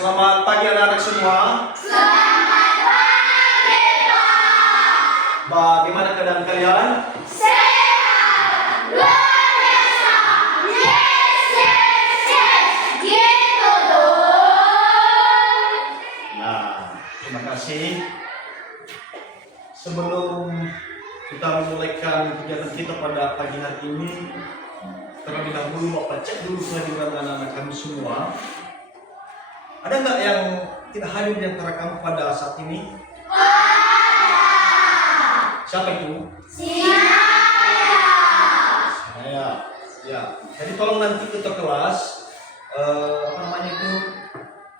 Selamat pagi anak-anak semua. Selamat pagi, Pak. Bagaimana keadaan kalian? Sehat, luar biasa. Yes, yes, yes. Gitu dong. Nah, terima kasih. Sebelum kita memulaikan kegiatan kita pada pagi hari ini, terlebih dahulu Bapak cek dulu kehadiran anak-anak kami semua. Ada nggak yang tidak hadir di antara kamu pada saat ini? Siapa itu? Saya. Ya. Jadi tolong nanti kita kelas,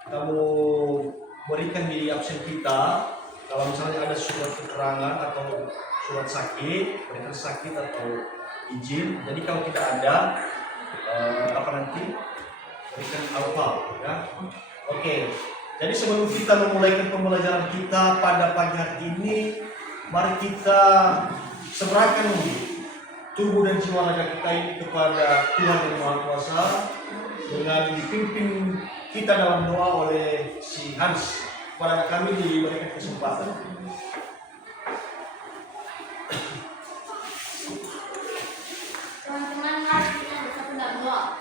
kamu berikan di absen kita. Kalau misalnya ada surat keterangan atau surat sakit, berikan sakit atau izin. Jadi kalau tidak ada, berikan alfa, ya. Oke. Jadi sebelum kita memulaikan pembelajaran kita pada pagi hari ini, mari kita serahkan tubuh dan jiwa raga kita ini kepada Tuhan yang Maha Kuasa dengan dipimpin kita dalam doa oleh si Hans. Kepada kami diberikan kesempatan. Teman-teman, mari kita bersatu dalam doa.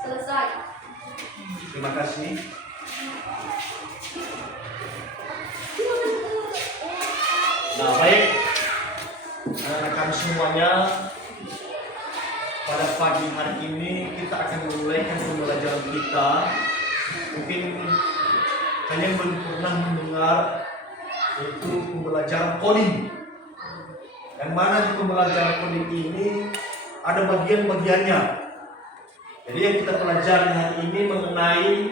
Selesai. Terima kasih. Nah, baik. Anak-anak kami semuanya, pada pagi hari ini kita akan memulaikan pembelajaran kita. Mungkin kalian belum pernah mendengar yaitu pembelajaran coding. Yang mana di pembelajaran coding ini ada bagian-bagiannya. Jadi yang kita pelajari hari ini mengenai,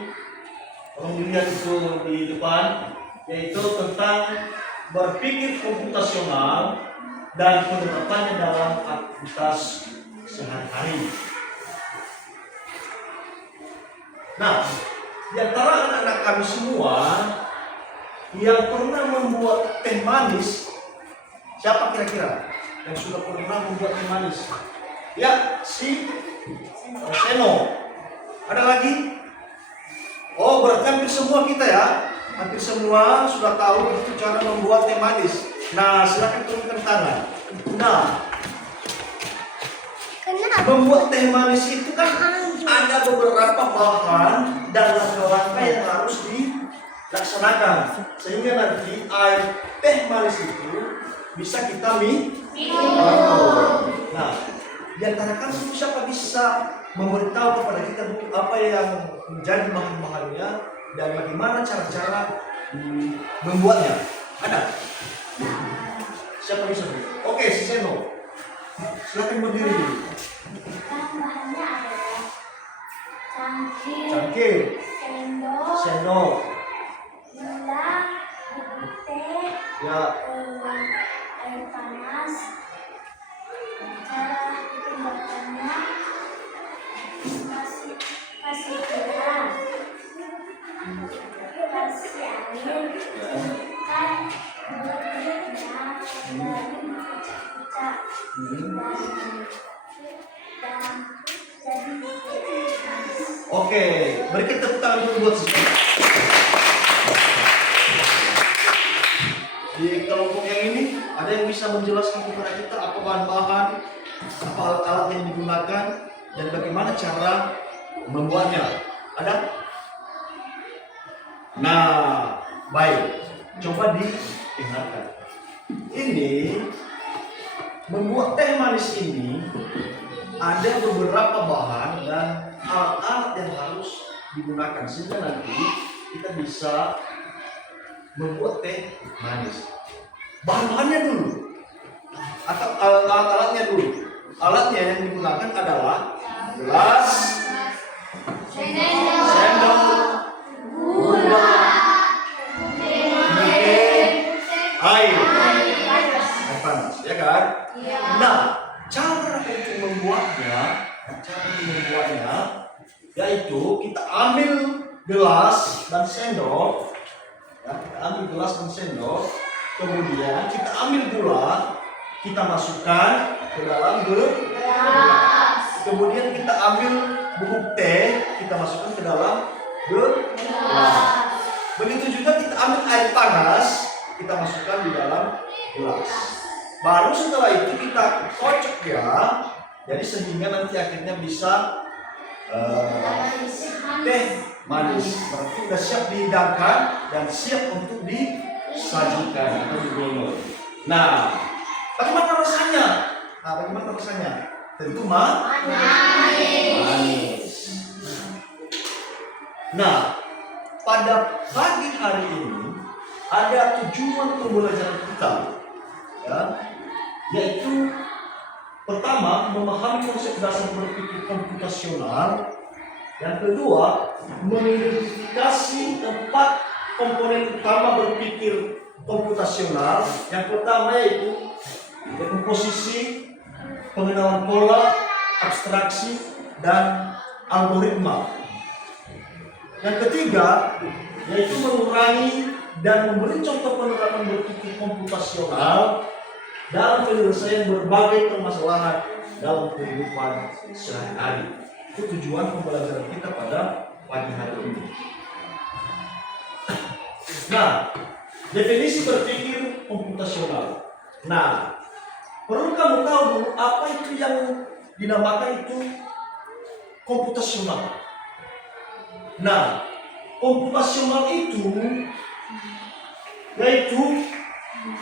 kalau dilihat itu di depan, yaitu tentang berpikir komputasional dan penerapannya dalam aktivitas sehari-hari. Nah, di antara anak-anak kami semua yang pernah membuat teh manis, siapa kira-kira yang sudah pernah membuat teh manis? Ya, si Seno. Ada lagi? Oh, berarti hampir semua kita ya. Hampir semua sudah tahu itu cara membuat teh manis. Nah, silakan turunkan tangan. Nah, membuat teh manis itu kan ada beberapa bahan dan langkah-langkah yang harus dilaksanakan sehingga nanti air teh manis itu bisa kita minum. Nah, di antara kalian siapa bisa memberitahu kepada kita apa yang menjadi bahan-bahannya dan bagaimana cara-cara membuatnya? Ada? Siapa bisa? Oke, si Seno. Silakan berdiri dulu. Bahan-bahannya adalah Cangkir, sendok, gula, teh, ya, air panas, cara pembuatannya, kasih gula, kasih air, kan berikutnya dari pecah-pecah dan jadi manis. Oke, berikan tepuk tangan dulu buat Seno. Di kelompok yang ini ada yang bisa menjelaskan kepada kita apa bahan-bahan, apa alat-alat yang digunakan dan bagaimana cara membuatnya? Ada? Nah, baik. Coba didengarkan. Ini membuat teh manis ini ada beberapa bahan dan alat-alat yang harus digunakan sehingga nanti kita bisa membuat teh manis. Bahan-bahannya dulu atau alat-alatnya dulu. Alatnya yang digunakan adalah gelas, sendok, gula, air panas, ya kan? Nah, cara untuk membuatnya, yaitu kita ambil gelas dan sendok, ya, kita ambil gelas dan sendok, kemudian kita ambil gula, kita masukkan ke dalam gelas. Kemudian kita ambil bubuk teh, kita masukkan ke dalam gelas. Begitu juga kita ambil air panas, kita masukkan di dalam gelas. Baru setelah itu kita kocok ya, jadi sehingga nanti akhirnya bisa teh manis. Berarti sudah siap dihidangkan dan siap untuk disajikan atau diminum. Nah, bagaimana rasanya? Tentu manis. Nah, pada pagi hari ini ada tujuan pembelajaran kita, ya, yaitu pertama memahami konsep dasar berpikir komputasional, yang kedua mengidentifikasi 4 komponen utama berpikir komputasional. Yang pertama yaitu dekomposisi, pengenalan pola, abstraksi, dan algoritma. Yang ketiga yaitu mengurangi dan memberi contoh penerapan berpikir komputasional dalam penyelesaian berbagai permasalahan dalam kehidupan sehari-hari. Itu tujuan pembelajaran kita pada pagi hari ini. Nah, definisi berpikir komputasional. Nah, perlu kamu tahu dulu apa itu yang dinamakan itu komputasional. Nah, komputasional itu yaitu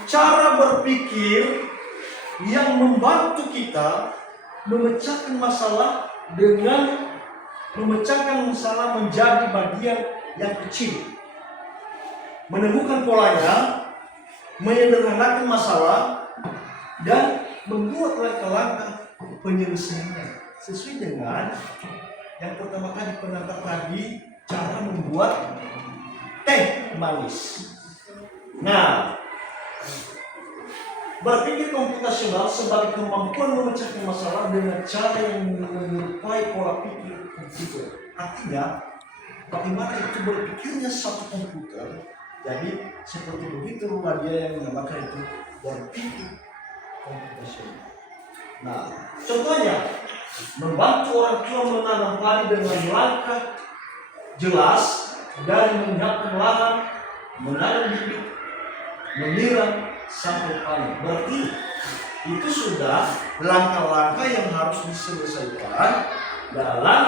cara berpikir yang membantu kita memecahkan masalah dengan memecahkan masalah menjadi bagian yang kecil, menemukan polanya, menyederhanakan masalah, dan membuat langkah-langkah penyelesaiannya sesuai dengan yang pertama kali pengantar tadi, cara membuat teh manis. Nah, berpikir komputasional sebagai kemampuan memecahkan masalah dengan cara yang menyerupai pola pikir komputer. Artinya, bagaimana itu berpikirnya satu komputer. Jadi, seperti begitu dia yang menamakan itu berpikir komputasional. Nah, contohnya, membantu orang tua menanam padi dengan langkah jelas dari menyiapkan lahan, menanam bibit, menyiram sampai panen. Berarti itu sudah langkah-langkah yang harus diselesaikan dalam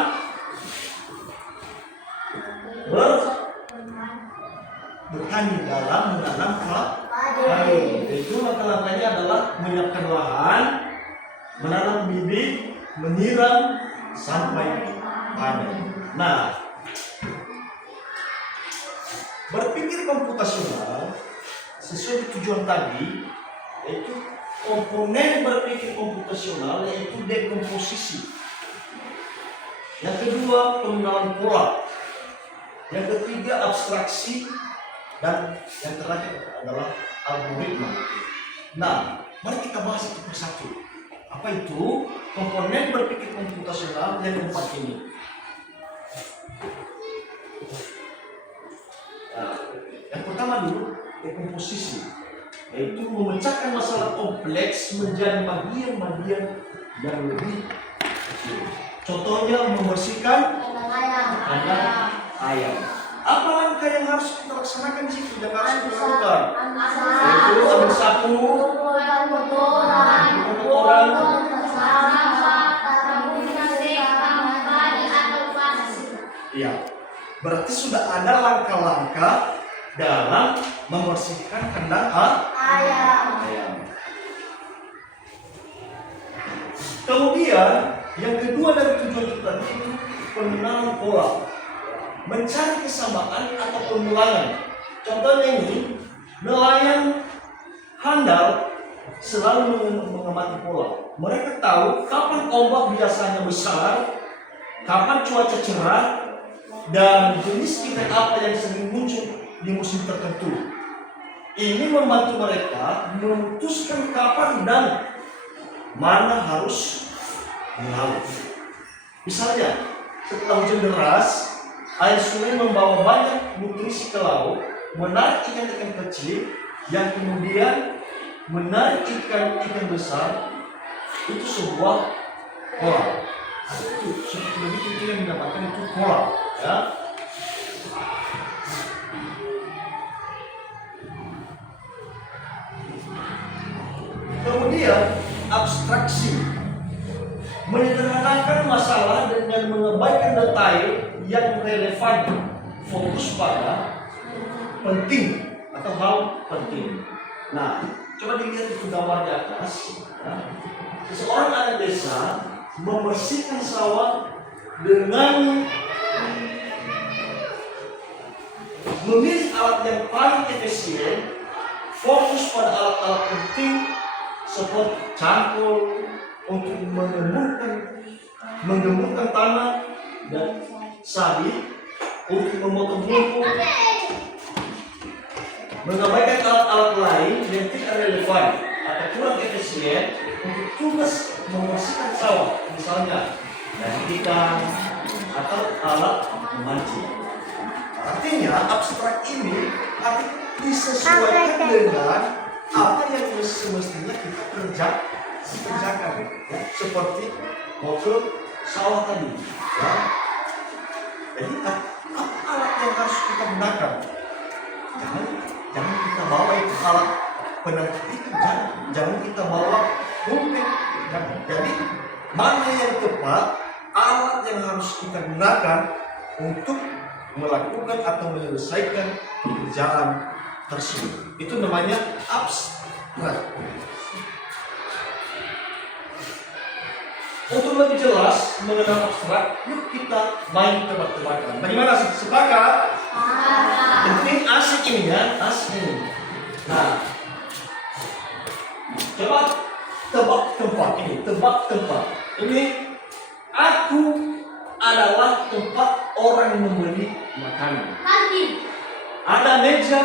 bertani, dalam menanam padi. Itu langkah-langkahnya adalah menyiapkan lahan, menanam bibit, menyiram sampai panen. Nah, berpikir komputasional sesuai tujuan tadi, yaitu komponen berpikir komputasional yaitu dekomposisi. Yang kedua pengenalan pola. Yang ketiga abstraksi, dan yang terakhir adalah algoritma. Nah, mari kita bahas itu persatu. Apa itu komponen berpikir komputasional yang keempat ini? Nah, yang pertama dulu dekomposisi, yaitu memecahkan masalah kompleks menjadi bagian-bagian yang lebih kecil. Contohnya membersihkan kandang ayam. Apa langkah yang harus kita laksanakan di situ, yang harus kita lakukan? Yaitu ambil sapu, kotoran, iya. Berarti sudah ada langkah-langkah dalam membersihkan kandang ayam. Kemudian yang kedua dari tujuan kita itu pengenalan pola, mencari kesamaan atau pengulangan. Contohnya ini, nelayan handal selalu mengamati pola. Mereka tahu kapan ombak biasanya besar, kapan cuaca cerah, dan jenis ikan apa yang sering muncul di musim tertentu. Ini membantu mereka memutuskan kapan dan mana harus melaut. Misalnya, setelah hujan deras, air sungai membawa banyak nutrisi ke laut, menarik ikan-ikan kecil yang kemudian menarik ikan besar itu sebuah pola. Itu seperti begitu itu yang mendapatkan itu pola, ya. Kemudian abstraksi, menyederhanakan masalah dengan mengabaikan detail yang relevan, fokus pada penting atau hal penting. Nah, coba dilihat itu gambar di atas. Ya. Seseorang anak desa membersihkan sawah dengan memilih alat yang paling efisien, fokus pada alat-alat penting seperti cangkul untuk menggemburkan tanah dan sabit untuk memotong rumput, mengabaikan alat-alat lain yang tidak relevan atau kurang efisien untuk tugas membersihkan sawah, misalnya dari ikan atau alat memancing. Artinya abstrak ini disesuaikan dengan apa yang semestinya kita kerjakan, ya, seperti motor sawah tadi, ya. Jadi apa alat yang harus kita gunakan? Jangan kita bawa itu alat penangkap itu, jangan kita bawa pulpen. Jadi mana yang tepat alat yang harus kita gunakan untuk melakukan atau menyelesaikan pekerjaan tersebut. Itu namanya abstrak. Untuk lebih jelas mengenal abstrak, yuk kita main tebak-tebakan. Bagaimana sih? Sepakat? Penting asik ini ya, asik ini. Nah, coba tebak tempat ini, tebak tempat. Ini aku adalah tempat orang membeli makanan. Ada meja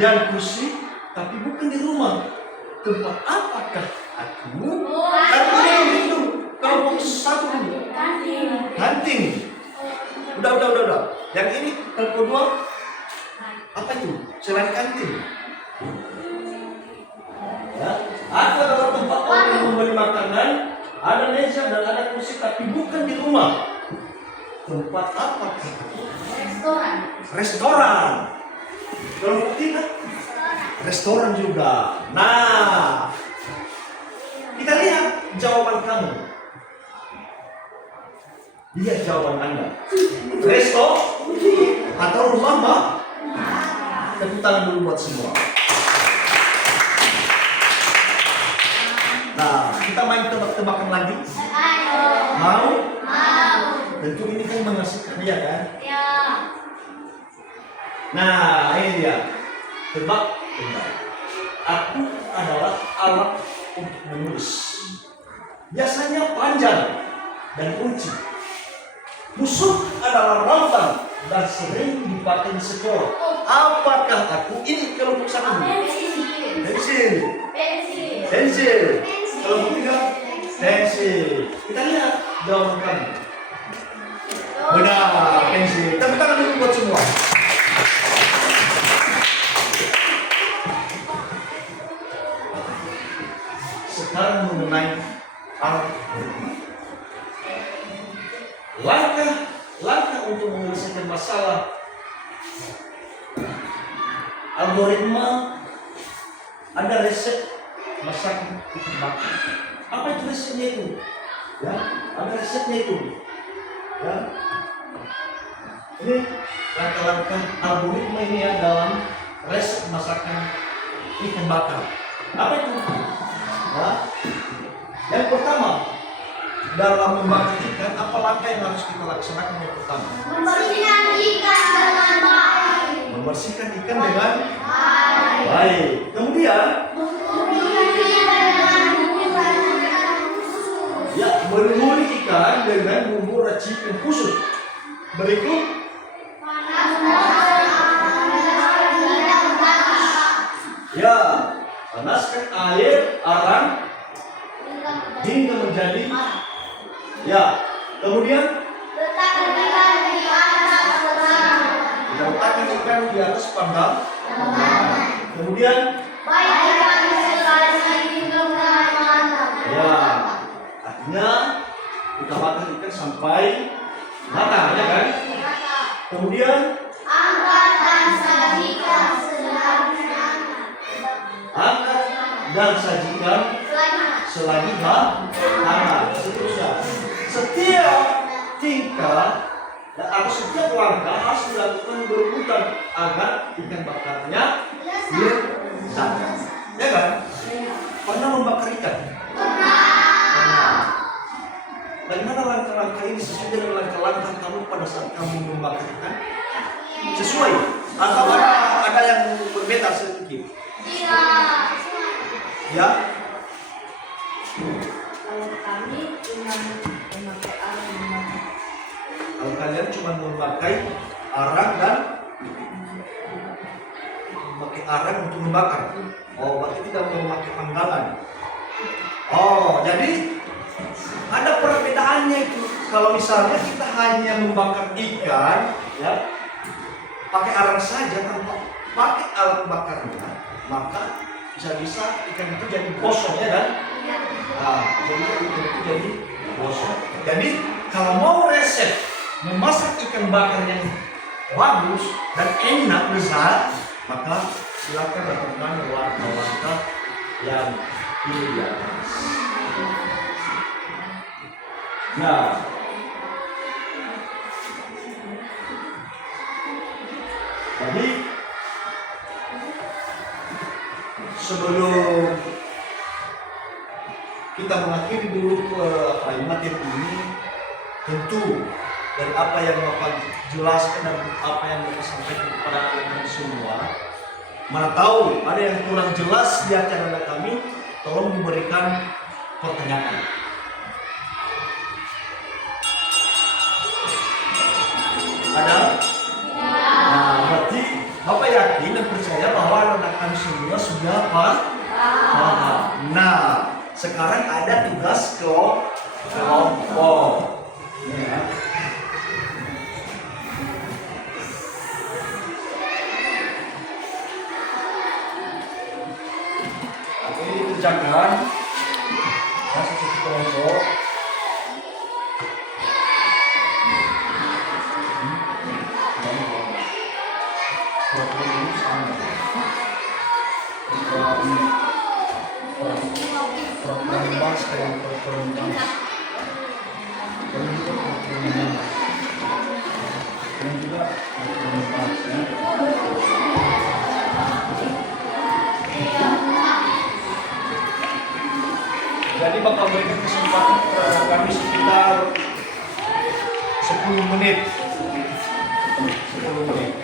dan kursi, tapi bukan di rumah. Tempat apakah aku? Kantin itu. Kalau satu dulu. Kantin. Udah. Yang ini kalau kedua apa itu? Selain kantin. Ya, ada tempat orang membeli makanan, ada meja dan ada kursi, tapi bukan di rumah. Tempat apa? Restoran. Kalau tidak, restoran juga. Nah, kita lihat jawaban kamu. Lihat jawaban Anda. Resto atau rumah, Mbak? Tepuk tangan dulu buat semua. Nah, kita main tebak-tebakan lagi. Mau? Tentu ini kan mengasihkan dia kan? Ya. Nah, ini dia. Tebak. Aku adalah alat untuk menulis. Biasanya panjang dan kunci. Musuh adalah rautan dan sering dipakai di sekolah. Apakah aku? Ini kelompok satu. Pensil. Kelompok tiga. Pensil. Kita lihat jawaban kamu. Benar, pensil. Tepuk tangan dulu buat semua. Sekarang mengenai algoritma. Langkah untuk menyelesaikan masalah algoritma. Ada resep masakan ikan bakar. Apa itu resepnya itu? Ya, ada resepnya itu. Ya. Ini langkah-langkah algoritma ini ya dalam resep masakan ikan bakar. Apa itu? Ya. Yang pertama, dalam membakar ikan, apa langkah yang harus kita laksanakan yang pertama? Membersihkan ikan dengan baik. Membersihkan ikan dengan baik. Kemudian, ya, melumuri ikan dengan bumbu racikan khusus. Berikut, ya, panaskan air arang hingga menjadi, ya. Kemudian letakkan ikan di atas panggang. kita letakkan ikan di atas panggang. Kemudian Baik ikan kita bakar ikan sampai matang, ya kan? Kemudian Angkat dan sajikan selagi angkat dan sajikan selagi hangat. Seterusnya, setiap tingkat atau setiap warga harus dilakukan berebutan agar ikan bakarnya lezat. Ya kan? Pernah membakar ikan? Pernah. Bagaimana langkah-langkah ini sesuai dengan langkah-langkah kamu pada saat kamu membakar ikan? Sesuai? Atau ada yang berbeda sedikit? Ya? Kalau kami cuma memakai arang. Kalau kalian cuma memakai arang dan memakai arang untuk membakar. Oh, berarti tidak memakai panggalan. Oh, jadi ada perbedaannya itu. Kalau misalnya kita hanya membakar ikan, ya, pakai arang saja tanpa pakai alat bakarnya, maka bisa-bisa ikan itu jadi gosong, ya kan? Jadi ikan itu jadi gosong. Jadi kalau mau resep memasak ikan bakar yang bagus dan enak lezat, maka silakan lakukan langkah-langkah yang ini di atas. Nah, jadi sebelum kita mengakhiri dulu materi ini, tentu dari apa yang Bapak jelaskan dan apa yang Bapak sampaikan kepada kalian semua, mana tahu ada yang kurang jelas di acara kami, tolong memberikan pertanyaan. Ada? Nah, berarti Bapak yakin dan percaya bahwa anak kami semua sudah paham. Nah, sekarang ada tugas kelompok. Ya. Ini dikerjakan satu kelompok. Jadi Bapak berikan kesempatan kepada kami sekitar 10 menit. 10 menit.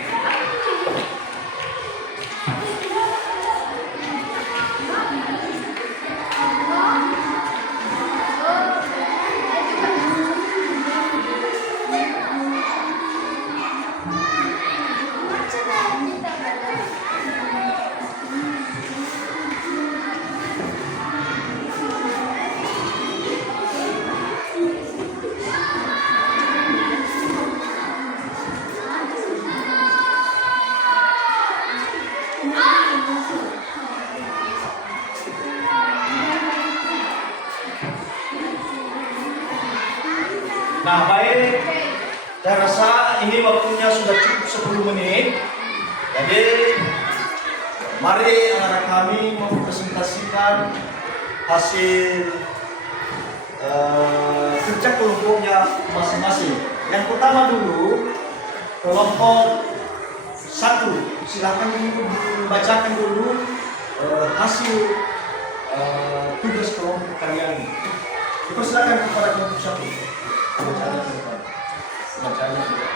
Nah, baik. Saya rasa ini waktunya sudah cukup 10 menit. Jadi, mari anak-anak kami mempresentasikan hasil kerja kelompoknya masing-masing. Yang pertama dulu, kelompok 1. Silakan dibacakan dulu hasil tugas kelompok kalian. Dipersilakan kepada kelompok 1. Bacanya juga.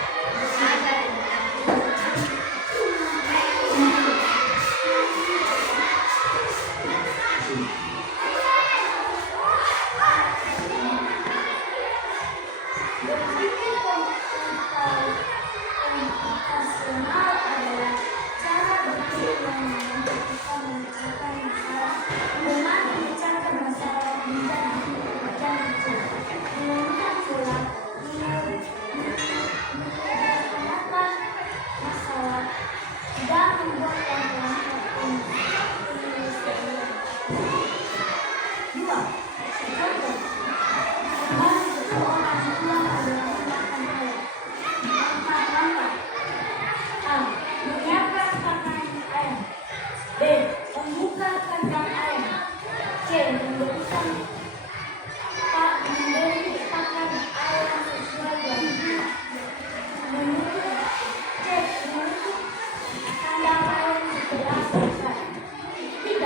seorang pulang adalah makan ayam. Langkah. A. Menyiapkan pakan ayam. B. Membuka kandang ayam. C. Memberi pakan ayam sesuai jam. Menutup kandang ayam sebelah selesai. 3.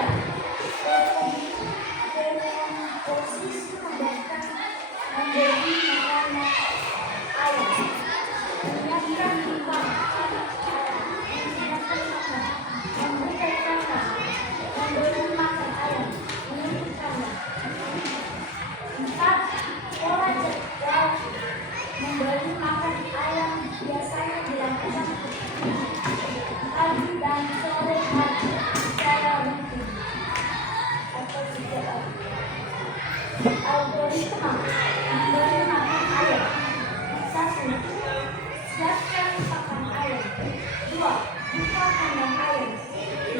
Posisi membiarkan memberi makan ayam. Menyiapkan timbangan ayam. Menyiapkan makan. Membuka kandang. Memberi makan ayam. Menutup kandang. 4. Pola jadwal memberi makan ayam biasanya dilakukan pagi dan sore hari secara rutin atau setiap hari. Algoritma memberi makan ayam. 1. Siapkan pakan ayam. 2. Buka kandang ayam. 3.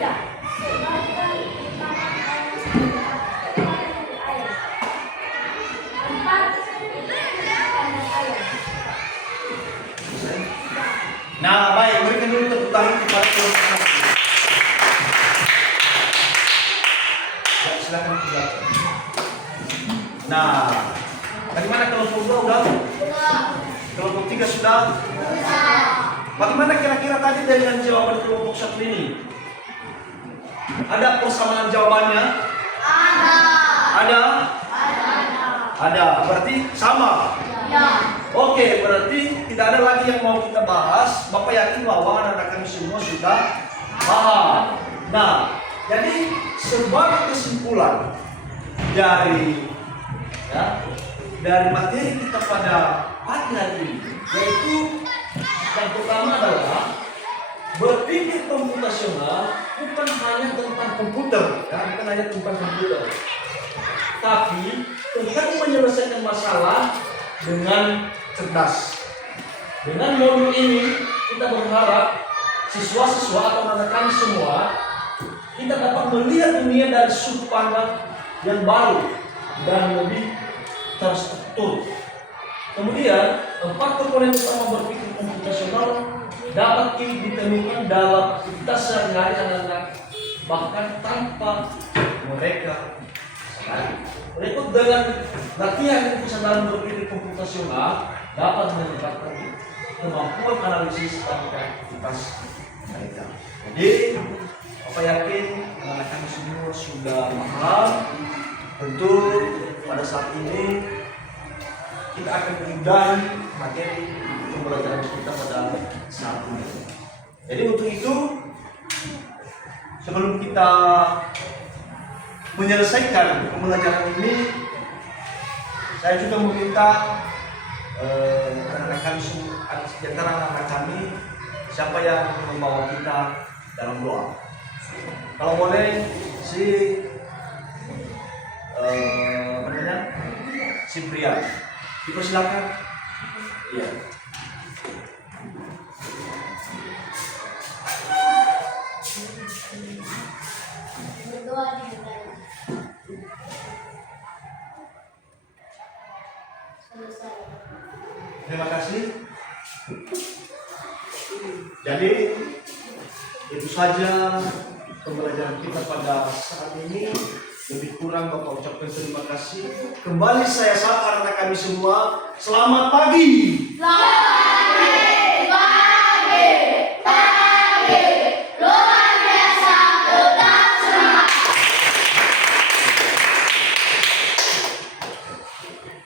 Sebarkan pakan ayam pada ayam. 4. Kandang ayam. Nah, baik, berikan dulu tepuk tangan kepada kelompok satu. Ya, silakan dijelaskan. Nah, bagaimana kelompok 2 udah? Kelompok 3 sudah? Bagaimana kira-kira tadi dengan jawaban kelompok 1 ini? Ada persamaan jawabannya? Ada? Ada, berarti sama? Oke, berarti tidak ada lagi yang mau kita bahas. Bapak yakin bahwa anak-anak kami semua sudah paham. Nah, jadi sebagai kesimpulan dari materi kita pada pagi hari ini, yaitu yang pertama adalah berpikir komputasional bukan hanya tentang komputer, bukan hanya tentang komputer, tapi tentang menyelesaikan masalah dengan cerdas. Dengan modul ini kita berharap siswa-siswa atau anak-anak semua kita dapat melihat dunia dari sudut pandang yang baru dan lebih terstruktur. Kemudian 4 komponen utama berpikir komputasional dapat ditemukan dalam aktivitas sehari-hari anak-anak bahkan tanpa mereka sadari. Berikut dengan latihan kesadaran berpikir komputasional dapat meningkatkan kemampuan analisis dan kreativitas mereka. Jadi, Bapak yakin anak-anak kami semua sudah paham. Tentu pada saat ini kita akan menyudahi materi pembelajaran kita pada saat ini. Jadi untuk itu, sebelum kita menyelesaikan pembelajaran ini, saya juga meminta anak-anak kami, anak kami, siapa yang membawa kita dalam doa. Kalau boleh si Brian, dipersilakan. Iya. Berdoa di dalam. Selesai. Terima kasih. Jadi itu saja pembelajaran kita pada saat ini. Lebih kurang Bapak ucapkan terima kasih. Kembali saya sapa anak kami semua. Selamat pagi.